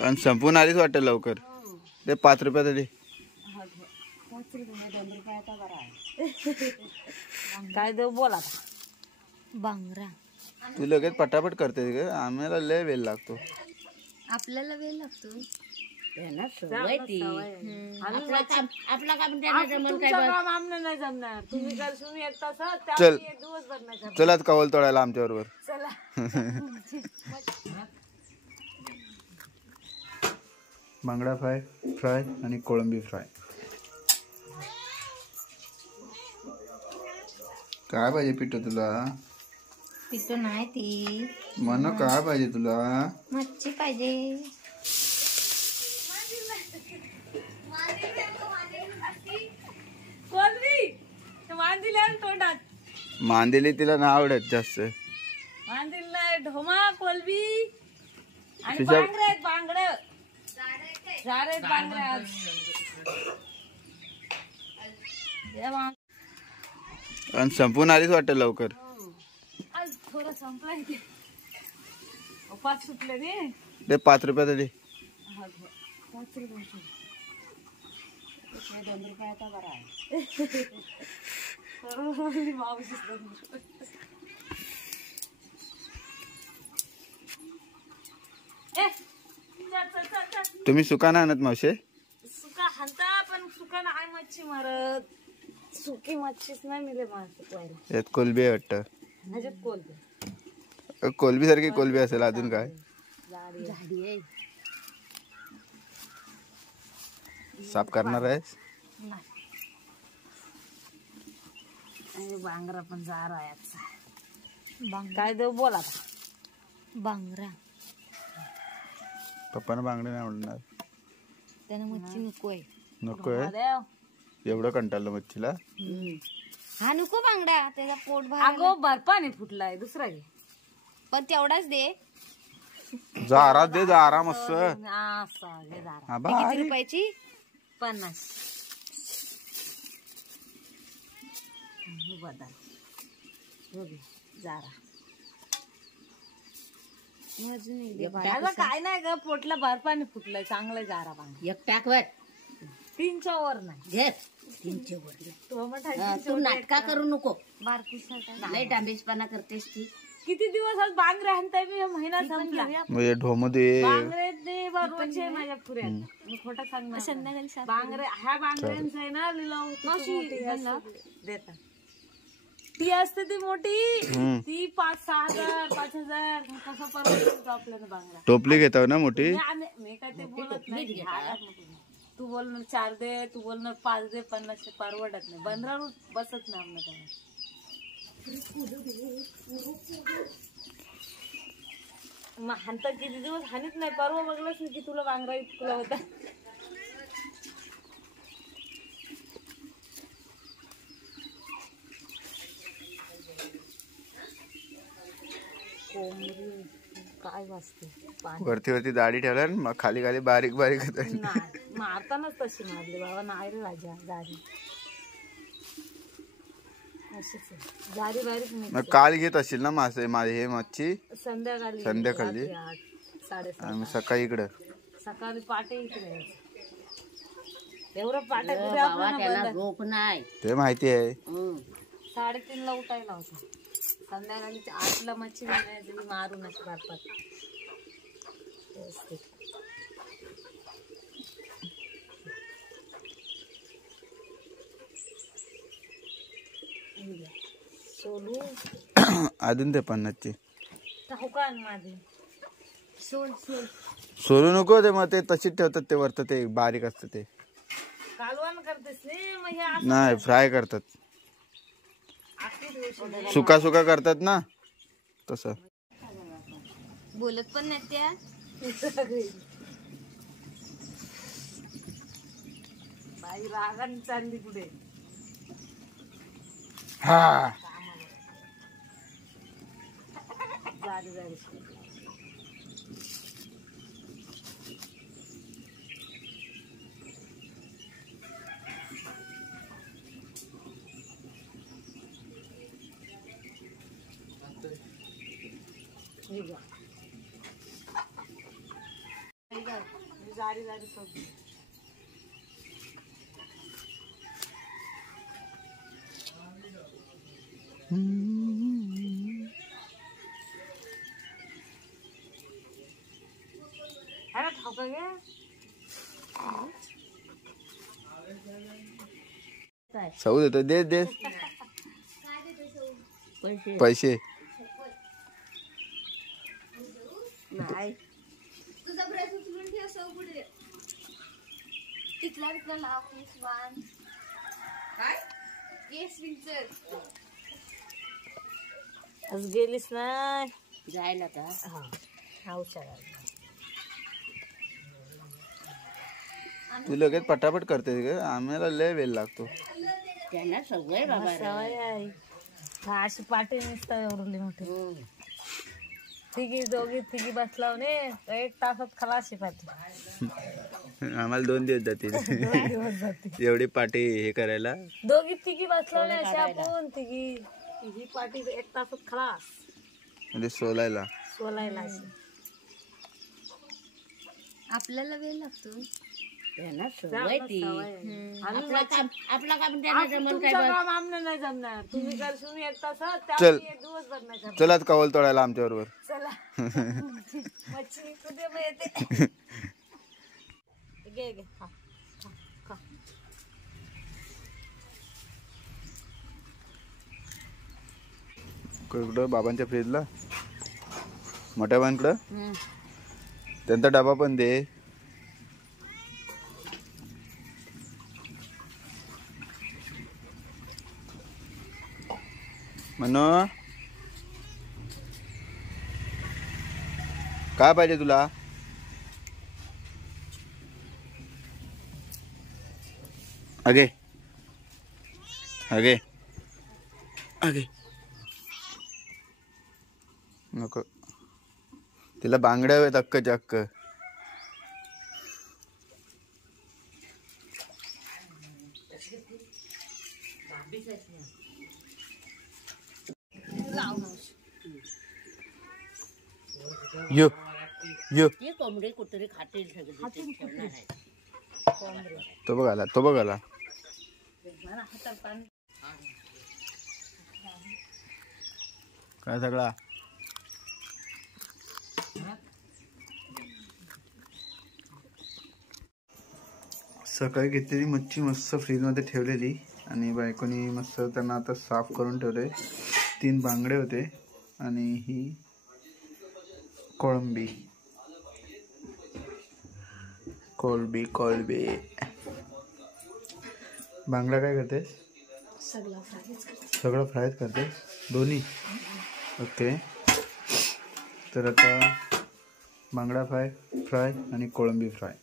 आणि संपून आलीच वाटतं लवकर. ते 5 रुपयात दे. काय देऊ बोला. बांगरा तू लगेच पटापट करते ग. आम्हाला लय वेळ लागतो. आपल्याला वेळ लागतो. चल आज कवल तोडायला आमच्या बरोबर. बांगडा फ्राय आणि कोळंबी फ्राय. काय पाहिजे पिठू तुला? पिठू नाही ती मन काय पाहिजे तुला? मच्छी पाहिजे. मांदिली तिला नाही आवडत जास्त. मांदिली ढोमा कोलबी आणि बांगडे बांगडे झाडे बांगडे. आणि संपून आलीच वाटतं लवकर. आज थोडं संपलाय ते. 5 सुटले रे. ते 5 रुपयात दे. 5 रुपये. 2 रुपयाचा बरा आहे. तुम्ही सुका नाही आणत मावशे? सुका हाणता पण सुका नाही मच्छी मारत. सुकी मच्छीच नाही मिळे मला. यात कोलबी आहे वाटतं. कोलबी सारखी कोलबी असेल. अजून काय साफ करणार आहेस? बांगरा पण जार आहे. काय देऊ बोला. बांगरा पप्पाना बांगडे नाही आवडणार. त्यानं मच्छी नकोय. नकोय? एवढं कंटाळलं मच्छीला. हा नको बांगडा. त्याचा पोट अगो बर्फाने फुटलाय. दुसरा घे. पण तेवढाच दे. जारा दे. जारा मस्त. किती रुपयाची? 50. जारा काय नाही ग. पोटला बर्फाने फुटलाय. चांगलं जारा बांगडा. 1 पॅक वर 300 वर नाही घे. 300 वर. तू नाटका करू नको. लय डांबेशपणा करतेस ती. किती दिवस आज बांगरे हाणताय मी. महिना संपला. ढोम दे. बांगरे दे रोज आहे माझ्या पुऱ्यात. मी खोटं सांगणार. संध्याकाळी बांगरे ह्या बांगऱ्यांचं आहे ना लिलाव देतात. ती असते ती मोठी. ती 5-6 हजार 5,000 कसं परवडतो आपल्याला बांगरा. टोपली घेताव ना मोठी. मी काय ते बोलत नाही. तू बोलणार 4 दे. तू बोलणार 5 दे. 50 परवडत नाही. 15 बसत नाही आम्हाला. हाणता किती दिवस हानीत नाही. परवा बघलंच की तुला बांगरा इतकला होता. काय वाजते. वरती दाढी ठेवल्या मग खाली बारीक बारीक मारतानाच तशी मारली बाबा. नाही रे राजा दाढी. जारी बारीक. काल घेत असशील ना मासे माझे हे मच्छी? संध्याकाळी 8:30. सकाळी इकडं. सकाळी पाटे इकडे. एवढं पाटे झोप नाही. ते माहिती आहे. 3:30ला उठायला होता. संध्याकाळी 8ला मच्छी मारून अशी मारतात. सोलू अजून ते 50ची. माझे सोलू नको. ते मग ते तशीच ठेवतात. ते वरत ते बारीक असतं ते. कालवण करतेस नाही फ्राय करतात. सुका करतात ना तसं. बोलत पण नाही त्या. बाई रागाने चालली पुढे. हा जारी जारी जारी सोबत अरे ठाक गे सऊ देतो, दे दे पैसे पैसे. नाही तुझा ब्रश उचलून ठेव सौ पुढे तिथला तिथला लाव केस बांध काय केस विंचर आज गेलीस नाही जायला का औषध तू लगेच पटापट करते ग, आम्हाला लय वेळ लागतो. त्यांना सगळे बाबा सवय आहे अशी पाठी नसता एवढली मोठी तिघी दोघी तिघी बसला ने 1 तासात खलाशी पाठी आम्हाला 2 दिवस जातील दिवस जाते एवढी पाठी हे करायला. दोघी तिघी बसला ने अशी आपण तिघी ही पाठी 1 तासात खलास म्हणजे सोलायला. अशी आपल्याला वेळ लागतो त्यांना सवय ती आपला काम त्यांना आज जमन तुमचं काय काम आमनं नाही जमणार तुम्ही करसून 1 तासात चल. त्यामुळे 1 दिवसभर नाही करणार. चला कवल तोडायला आमच्या बरोबर. चला मच्छी कुठे मग येते घे घे खा खा खा कुठं बाबांच्या फ्रीजला मोठ्या बाबांकडं त्यांचा डबा पण दे. मनो काय पाहिजे तुला? आगे आगे आगे नको, तिला बांगड्या आहेत अक्क चक्क. यो यो ती कोंबडी कुत्री खाते सगळी ठेवणार आहे. तो बघ आला. काय सगळा सकाळी घेतलेली मच्छी मस्त फ्रीजमध्ये ठेवलेली आणि बायकोनी मस्त त्यांना आता साफ करून ठेवले. 3 बांगडे होते आणि ही कोळंबी. कोळंबी बांगडा काय करतेस? सगळं फ्रायच करतेस दोन्ही? ओके, तर आता बांगडा फ्राय आणि कोळंबी फ्राय.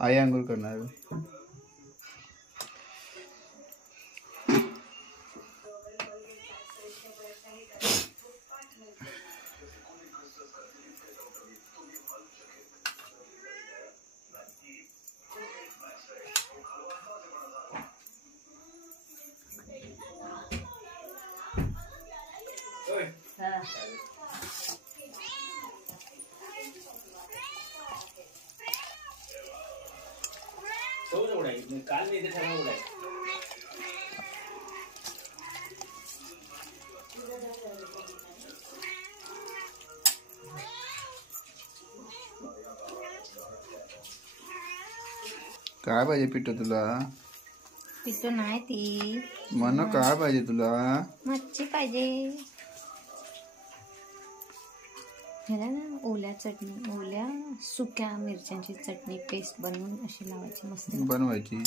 आई आंघोळ करणार. काय पाहिजे पिठू तुला? पितो नाही ती मन काय पाहिजे तुला? मच्छी पाहिजे. ह्याला ना ओल्या सुक्या मिरच्यांची चटणी पेस्ट बनवून अशी लावायची मस्त बनवायची.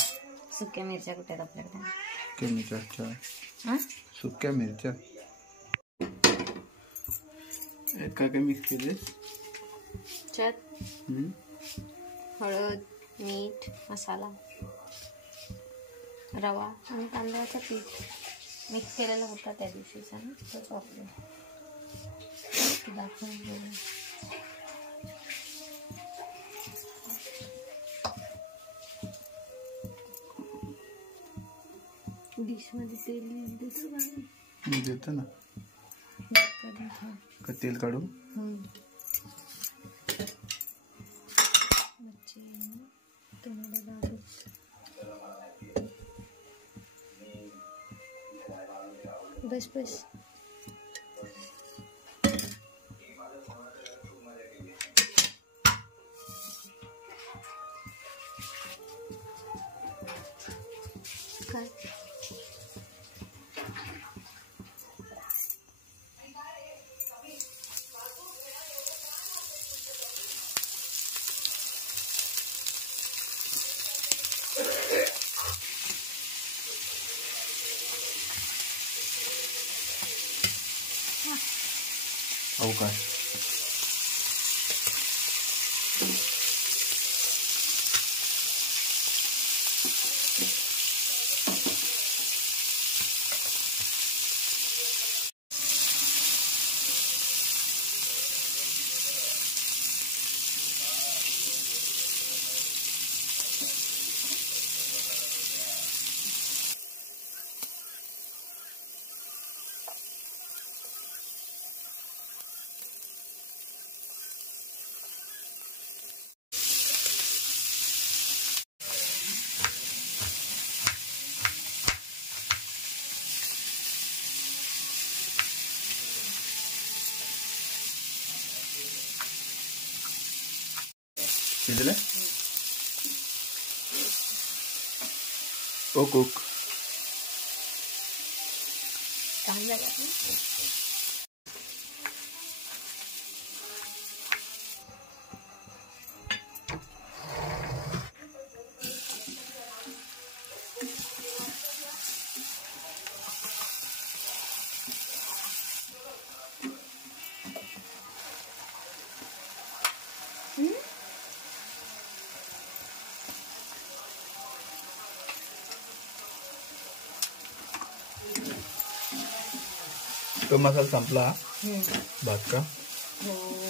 सुक्या मिरच्या कुठे आहेत आपल्याकडे? सुक्या मिरच्या. अच्छा, हा सुक्या मिरच्या काय काय मिक्स केले? हळद, मीठ, मसाला, रवा आणि तांदळाचं पीठ मिक्स केलेला होता त्या दिवशीचा ना, तोच वापरून दाखवून डिश मध्ये तेल देतो का? मी देतो ना. का तेल काढू? बस बस. काय? अवकाश. शिजलं? ओ कुक. कांदा घातला. तो मसाला संपला. भात का? हो.